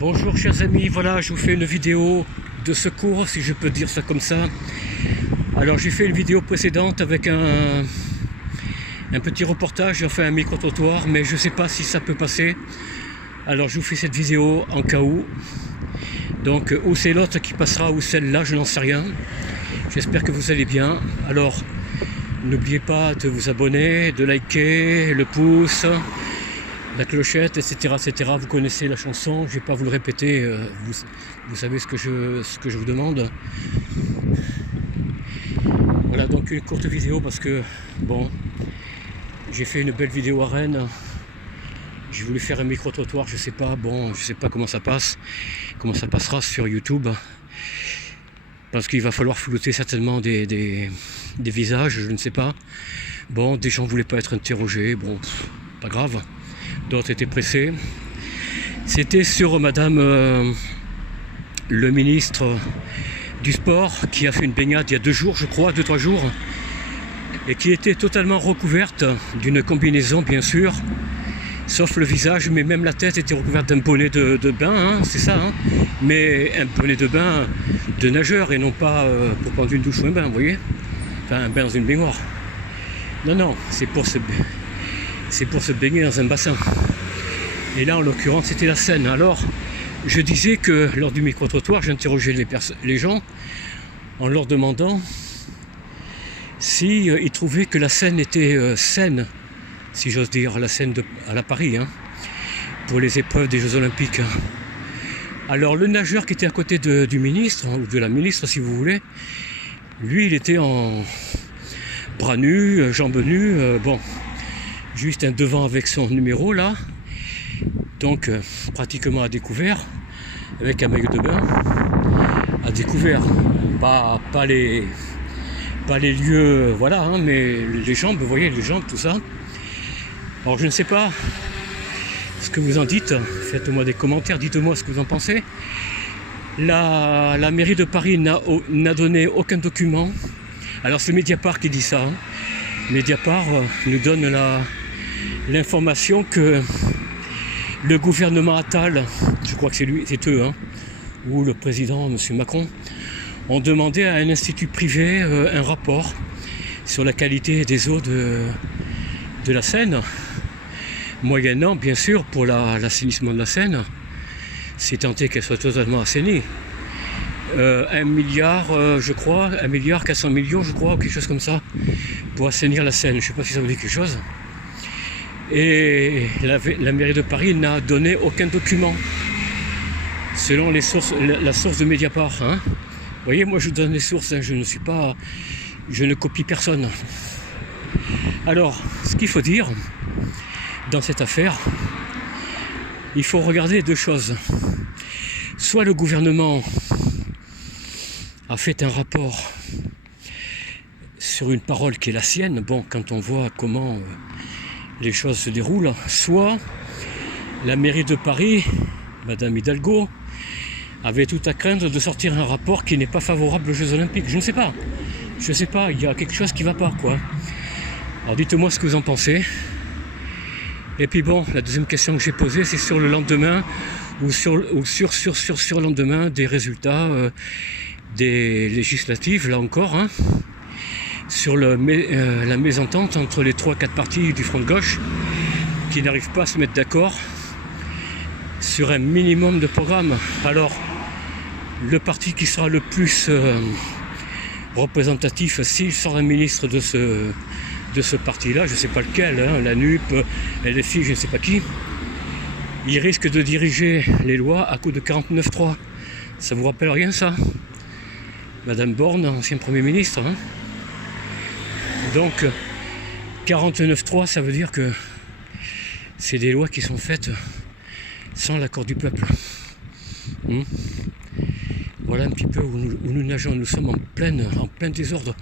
Bonjour chers amis, voilà je vous fais une vidéo de secours si je peux dire ça comme ça. Alors j'ai fait une vidéo précédente avec un petit reportage, enfin un micro-trottoir, mais je ne sais pas si ça peut passer. Alors je vous fais cette vidéo en cas où. Donc ou c'est l'autre qui passera ou celle-là, je n'en sais rien. J'espère que vous allez bien. Alors n'oubliez pas de vous abonner, de liker, le pouce, la clochette, etc., etc. Vous connaissez la chanson, je ne vais pas vous le répéter, vous savez ce que je vous demande. Voilà, donc une courte vidéo parce que, bon, j'ai fait une belle vidéo à Rennes. J'ai voulu faire un micro-trottoir, je sais pas comment ça passera sur YouTube. Parce qu'il va falloir flouter certainement des visages, je ne sais pas. Bon, des gens ne voulaient pas être interrogés, bon, pas grave. D'autres étaient pressés. C'était sur madame le ministre du sport qui a fait une baignade il y a 2 jours, je crois, 2-3 jours, et qui était totalement recouverte d'une combinaison, bien sûr, sauf le visage, mais même la tête était recouverte d'un bonnet de bain, hein, c'est ça, hein, mais un bonnet de bain de nageur et non pas pour prendre une douche ou un bain, vous voyez, enfin un bain dans une baignoire. Non, c'est pour se baigner dans un bassin. Et là, en l'occurrence, c'était la Seine. Alors, je disais que lors du micro-trottoir, j'interrogeais les gens en leur demandant si ils trouvaient que la Seine était saine, si j'ose dire, la Seine à la Paris, hein, pour les épreuves des Jeux Olympiques. Alors, le nageur qui était à côté du ministre, ou de la ministre, si vous voulez, lui, il était en bras nus, jambes nues, bon, juste un devant avec son numéro là, donc pratiquement à découvert, avec un maillot de bain, à découvert, pas les lieux, voilà, hein, mais les jambes, vous voyez, les jambes, tout ça. Alors je ne sais pas ce que vous en dites, faites-moi des commentaires, dites-moi ce que vous en pensez. La mairie de Paris n'a donné aucun document. Alors c'est Mediapart qui dit ça, hein. Mediapart nous donne l'information que le gouvernement Attal, je crois que c'est eux, hein, ou le président, M. Macron, ont demandé à un institut privé un rapport sur la qualité des eaux de la Seine, moyennant bien sûr pour l'assainissement de la Seine, si tant est qu'elle soit totalement assainie. 1 milliard, je crois, 1 milliard 400 millions, je crois, ou quelque chose comme ça, pour assainir la Seine. Je ne sais pas si ça vous dit quelque chose. Et la mairie de Paris n'a donné aucun document, selon la source de Mediapart. Hein. Vous voyez, moi je donne les sources, hein, je ne copie personne. Alors, ce qu'il faut dire dans cette affaire, il faut regarder 2 choses. Soit le gouvernement a fait un rapport sur une parole qui est la sienne, bon, quand on voit comment les choses se déroulent, soit la mairie de Paris, Madame Hidalgo, avait tout à craindre de sortir un rapport qui n'est pas favorable aux Jeux Olympiques. Je ne sais pas, il y a quelque chose qui ne va pas, quoi. Alors dites-moi ce que vous en pensez. Et puis bon, la deuxième question que j'ai posée, c'est sur le lendemain, ou sur le lendemain des résultats des législatives, là encore, hein, sur la mésentente entre les 3-4 partis du front de gauche qui n'arrivent pas à se mettre d'accord sur un minimum de programme. Alors, le parti qui sera le plus représentatif, s'il sort un ministre de ce parti-là, je ne sais pas lequel, hein, la NUP, LFI, je ne sais pas qui, il risque de diriger les lois à coup de 49-3. Ça vous rappelle rien, ça? Madame Borne, ancien Premier ministre, hein. Donc 49.3, ça veut dire que c'est des lois qui sont faites sans l'accord du peuple. Voilà un petit peu où nous nageons. Nous sommes en plein désordre,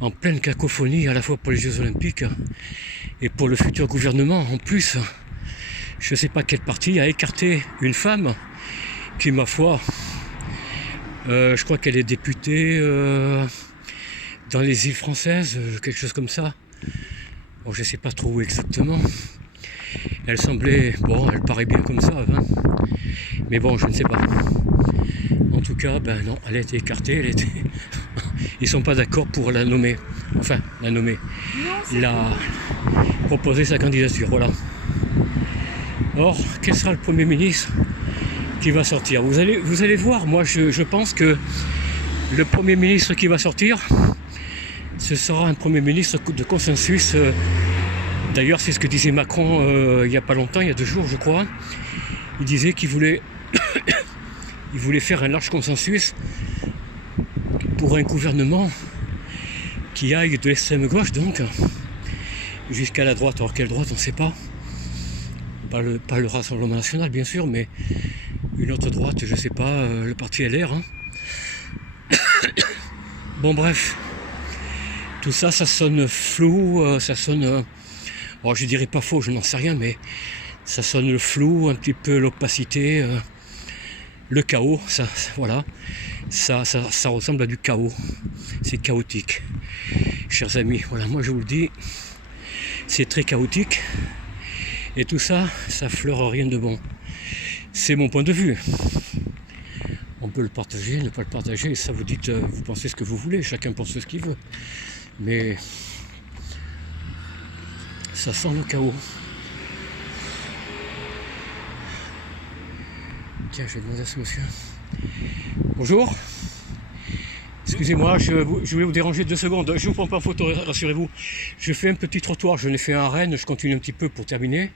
en pleine cacophonie, à la fois pour les Jeux Olympiques et pour le futur gouvernement. En plus, je ne sais pas quel parti a écarté une femme qui, ma foi, je crois qu'elle est députée dans les îles françaises, quelque chose comme ça. Bon, je ne sais pas trop où exactement. Elle semblait, bon, elle paraît bien comme ça, hein. Mais bon, je ne sais pas. En tout cas, ben non, elle a été écartée, ils sont pas d'accord pour la nommer. Enfin, la nommer. La proposer sa candidature, voilà. Or, quel sera le Premier ministre qui va sortir? Vous allez voir, moi je pense que le Premier ministre qui va sortir, ce sera un Premier ministre de consensus. D'ailleurs, c'est ce que disait Macron il n'y a pas longtemps, il y a 2 jours je crois. Il disait qu'il voulait, il voulait faire un large consensus pour un gouvernement qui aille de l'extrême gauche donc jusqu'à la droite. Alors quelle droite, on ne sait pas. Pas le Rassemblement National bien sûr, mais une autre droite, je ne sais pas, le parti LR. Hein. Bon bref, tout ça, ça sonne flou, ça sonne... bon, je dirais pas faux, je n'en sais rien, mais ça sonne le flou, un petit peu l'opacité, le chaos, ça voilà. Ça ressemble à du chaos, c'est chaotique. Chers amis, voilà, moi je vous le dis, c'est très chaotique. Et tout ça, ça fleure rien de bon. C'est mon point de vue. On peut le partager, ne pas le partager, ça vous dites, vous pensez ce que vous voulez, chacun pense ce qu'il veut. Mais ça sent le chaos. Tiens, je vais demander à ce monsieur. Bonjour. Excusez-moi, je voulais vous déranger 2 secondes. Je ne vous prends pas en photo, rassurez-vous. Je fais un petit trottoir, je l'ai fait à Rennes, je continue un petit peu pour terminer.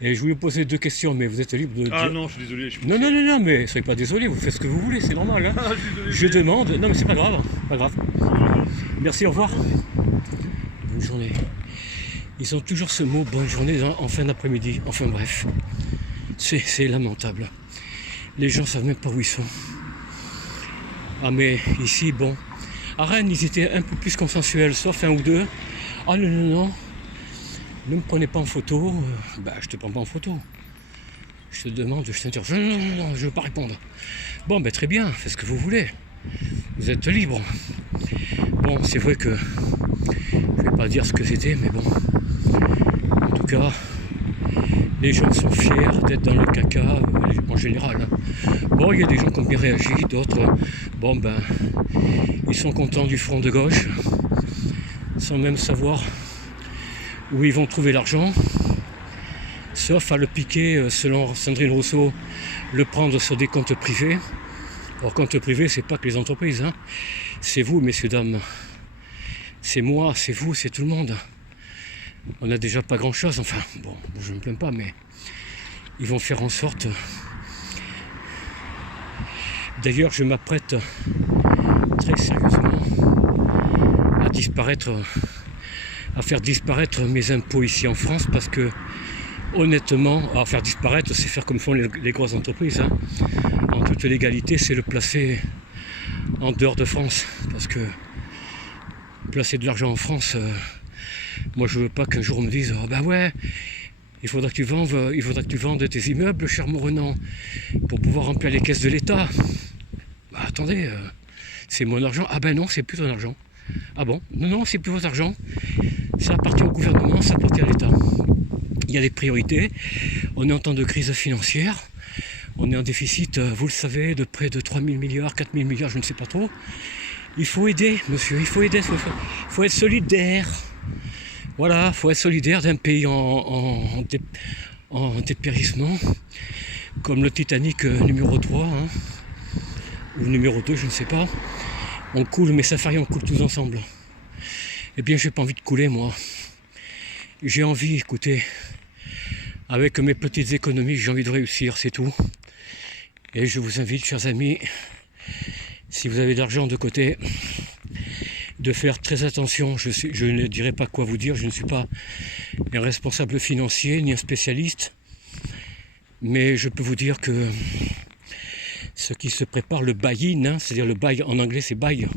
Et je voulais vous poser 2 questions, mais vous êtes libre de... Ah non, je suis désolé. Non, mais soyez pas désolé, vous faites ce que vous voulez, c'est normal. Hein. Ah, désolé, je demande... Non, mais c'est pas grave, pas grave. Merci, au revoir. Bonne journée. Ils ont toujours ce mot, bonne journée, en fin d'après-midi. Enfin bref, c'est lamentable. Les gens ne savent même pas où ils sont. Ah mais ici, bon, à Rennes, ils étaient un peu plus consensuels, sauf 1 ou 2. Ah non, ne me prenez pas en photo. Bah, je te prends pas en photo. Je te demande, je t'interroge. Non, je veux pas répondre. Bon, ben très bien, faites ce que vous voulez. Vous êtes libre. Bon, c'est vrai que je vais pas dire ce que c'était, mais bon. En tout cas, les gens sont fiers d'être dans le caca en général. Bon, il y a des gens qui ont bien réagi, d'autres, bon ben, ils sont contents du front de gauche, sans même savoir où ils vont trouver l'argent, sauf à le piquer, selon Sandrine Rousseau, le prendre sur des comptes privés. Or, comptes privés, c'est pas que les entreprises, hein. C'est vous, messieurs, dames. C'est moi, c'est vous, c'est tout le monde. On n'a déjà pas grand-chose, enfin, bon, je ne me plains pas, mais ils vont faire en sorte... D'ailleurs, je m'apprête très sérieusement à faire disparaître mes impôts ici en France, parce que, honnêtement, à faire disparaître, c'est faire comme font les grosses entreprises, hein. En toute légalité, c'est le placer en dehors de France, parce que placer de l'argent en France... moi, je veux pas qu'un jour on me dise « Ah ben ouais, il faudra que tu vendes tes immeubles, cher Morenan, pour pouvoir remplir les caisses de l'État. » Bah attendez, c'est mon argent. Ah ben non, c'est plus ton argent. Ah bon? Non, c'est plus votre argent. Ça appartient au gouvernement, ça appartient à l'État. Il y a des priorités. On est en temps de crise financière. On est en déficit, vous le savez, de près de 3 000 milliards, 4 000 milliards, je ne sais pas trop. Il faut aider, monsieur, il faut aider, il faut être solidaire. Voilà, il faut être solidaire d'un pays en dépérissement, comme le Titanic numéro 3, hein, ou numéro 2, je ne sais pas. On coule, mais ça fait rien, on coule tous ensemble. Eh bien, j'ai pas envie de couler, moi. J'ai envie, écoutez, avec mes petites économies, j'ai envie de réussir, c'est tout. Et je vous invite, chers amis, si vous avez de l'argent de côté, de faire très attention. Je ne dirai pas quoi vous dire, je ne suis pas un responsable financier ni un spécialiste, mais je peux vous dire que ce qui se prépare, le buy-in, hein, c'est-à-dire le buy en anglais c'est buy-in,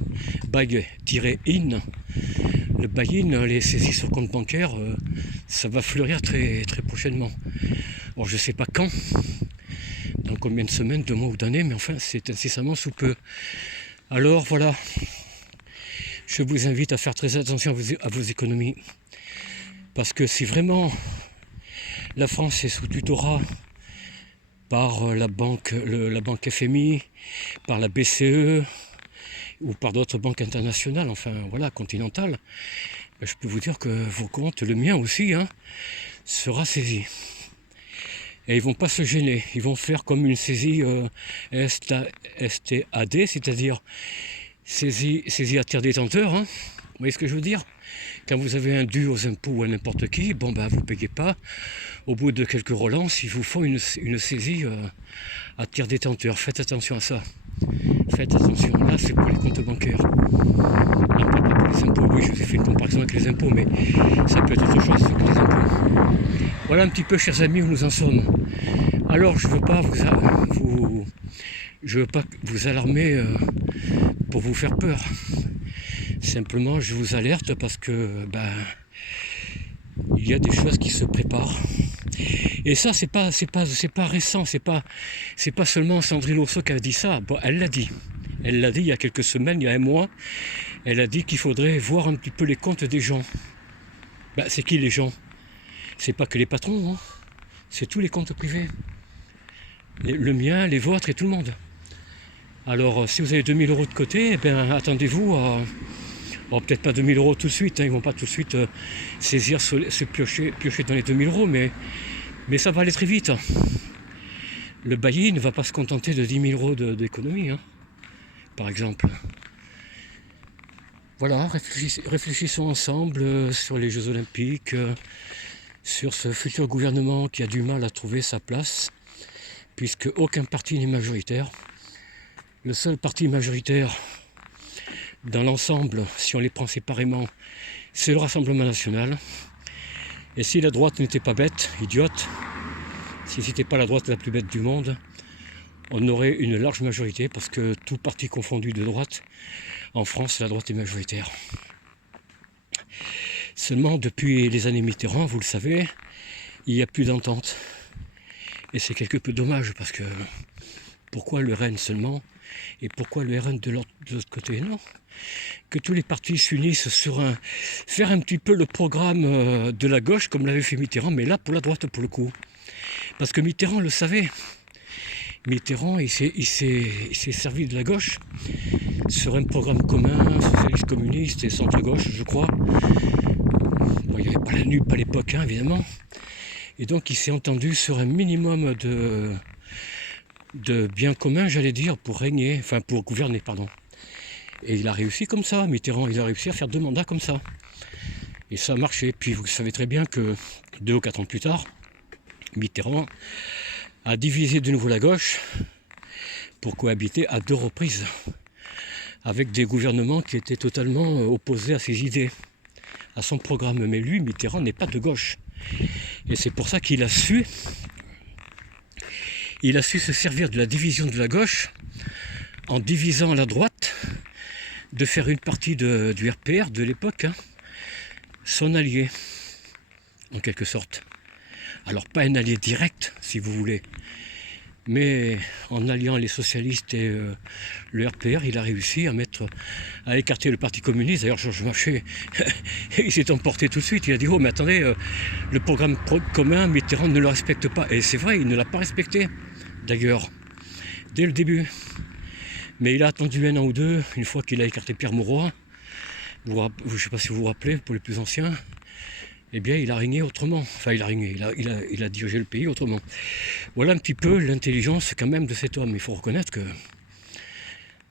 le buy-in, les saisies sur compte bancaire, ça va fleurir très, très prochainement. Bon, je ne sais pas quand, dans combien de semaines, de mois ou d'années, mais enfin c'est incessamment sous peu. Alors voilà, je vous invite à faire très attention à vos économies, parce que si vraiment La France est sous tutorat par la banque FMI, par la BCE ou par d'autres banques internationales, enfin voilà, continentales. Je peux vous dire que vos comptes, le mien aussi, hein, sera saisi. Et ils vont pas se gêner, ils vont faire comme une saisie STAD, c'est-à-dire saisie à tiers détenteur. Hein. Vous voyez ce que je veux dire? Quand vous avez un dû aux impôts ou à n'importe qui, bon ben vous ne payez pas. Au bout de quelques relances, ils vous font une saisie à tiers détenteur. Faites attention à ça. Faites attention. Là, c'est pour les comptes bancaires. Là, pas pour les impôts. Oui, je vous ai fait une comparaison avec les impôts, mais ça peut être autre chose que les impôts. Voilà un petit peu, chers amis, où nous en sommes. Alors, je ne veux pas vous alarmer pour vous faire peur. Simplement, je vous alerte parce que il y a des choses qui se préparent. Et ça, c'est pas récent, c'est pas seulement Sandrine Rousseau qui a dit ça. Bon, elle l'a dit. Elle l'a dit il y a quelques semaines, il y a un mois. Elle a dit qu'il faudrait voir un petit peu les comptes des gens. C'est qui les gens? C'est pas que les patrons, hein. C'est tous les comptes privés. Le mien, les vôtres et tout le monde. Alors, si vous avez 2000 € de côté, attendez-vous à... Bon, peut-être pas 2000 € tout de suite, hein, ils vont pas tout de suite saisir, se piocher dans les 2000 €, mais ça va aller très vite. Le bailli ne va pas se contenter de 10 000 € d'économie, hein, par exemple. Voilà, réfléchissons ensemble sur les Jeux Olympiques, sur ce futur gouvernement qui a du mal à trouver sa place, puisque aucun parti n'est majoritaire. Le seul parti majoritaire dans l'ensemble, si on les prend séparément, c'est le Rassemblement national. Et si la droite n'était pas bête, idiote, si c'était pas la droite la plus bête du monde, on aurait une large majorité, parce que tout parti confondu de droite, en France, la droite est majoritaire. Seulement, depuis les années Mitterrand, vous le savez, il n'y a plus d'entente. Et c'est quelque peu dommage, parce que pourquoi le RN seulement? Et pourquoi le RN de l'autre côté? Non. Que tous les partis s'unissent sur faire un petit peu le programme de la gauche, comme l'avait fait Mitterrand, mais là pour la droite pour le coup. Parce que Mitterrand le savait. Mitterrand, il s'est servi de la gauche sur un programme commun, socialiste, communiste et centre-gauche, je crois. Bon, il n'y avait pas la NUP à l'époque, hein, évidemment. Et donc il s'est entendu sur un minimum de bien commun, j'allais dire, pour régner, enfin pour gouverner, pardon. Et il a réussi comme ça, Mitterrand, il a réussi à faire 2 mandats comme ça. Et ça a marché. Puis vous savez très bien que 2 ou 4 ans plus tard, Mitterrand a divisé de nouveau la gauche pour cohabiter à 2 reprises avec des gouvernements qui étaient totalement opposés à ses idées, à son programme. Mais lui, Mitterrand, n'est pas de gauche. Et c'est pour ça qu'il a su se servir de la division de la gauche en divisant la droite, de faire une partie du RPR de l'époque, hein, son allié, en quelque sorte. Alors pas un allié direct, si vous voulez, mais en alliant les socialistes et le RPR, il a réussi à écarter le Parti communiste. D'ailleurs, Georges Marchais, il s'est emporté tout de suite. Il a dit « Oh, mais attendez, le programme commun, Mitterrand ne le respecte pas. » Et c'est vrai, il ne l'a pas respecté, d'ailleurs, dès le début. Mais il a attendu 1 an ou 2, une fois qu'il a écarté Pierre Mauroy. Je ne sais pas si vous vous rappelez, pour les plus anciens. Eh bien, il a régné autrement. Enfin, il a régné, il a dirigé le pays autrement. Voilà un petit peu l'intelligence quand même de cet homme. Il faut reconnaître que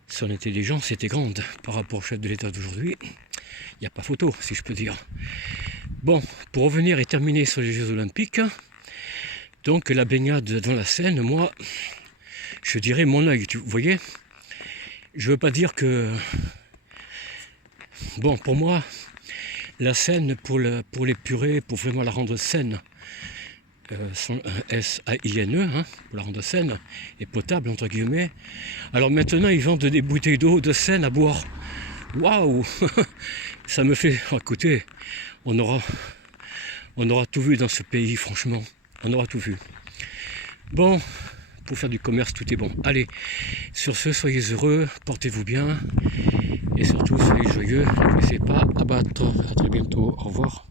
son intelligence était grande par rapport au chef de l'État d'aujourd'hui. Il n'y a pas photo, si je peux dire. Bon, pour revenir et terminer sur les Jeux Olympiques, donc la baignade dans la Seine, moi, je dirais mon œil, vous voyez. Je ne veux pas dire que... Bon, pour moi, la Seine, pour l'épurer, pour vraiment la rendre saine, S-A-I-N-E, hein, pour la rendre saine et potable, entre guillemets. Alors maintenant, ils vendent des bouteilles d'eau de Seine à boire. Waouh! Ça me fait... Écoutez, on aura tout vu dans ce pays, franchement. On aura tout vu. Bon, pour faire du commerce, tout est bon. Allez, sur ce, soyez heureux, portez-vous bien. Et surtout, soyez joyeux, ne laissez pas abattre. À très bientôt, au revoir.